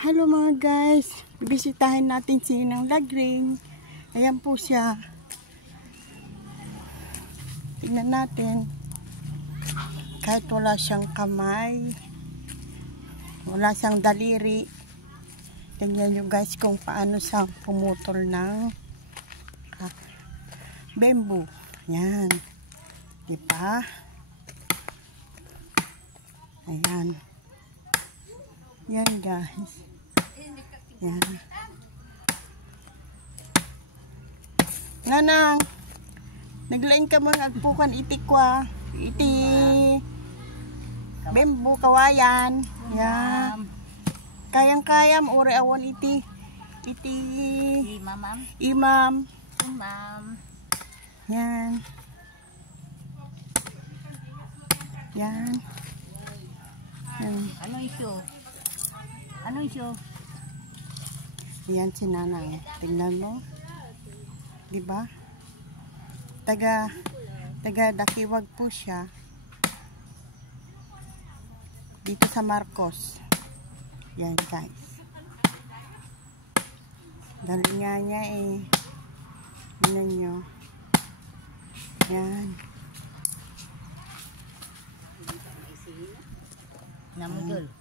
Hello mga guys, bibisitahin natin si Ninang Lagring. Ayan po siya. Tingnan natin. Kahit wala siyang kamay, wala siyang daliri. Tingnan nyo guys kung paano siya pumutol ng bamboo. Yan. Diba? Ayan. Yan guys. Yan. Nanang, naglain ka mga agpukan itikwa. Iti. Bamboo kawayan. Yan. Kayang-kayam ore awan iti. Iti. Imam. Imam. Imam. Yan. Yan. Yan. Ano iso? Ano iso? Yan si Nanang. Tingnan mo. Diba? Taga Dakiwag po siya. Dito sa Marcos. Yan guys. Galing nga niya eh. Tingnan nyo. Yan. Namudol.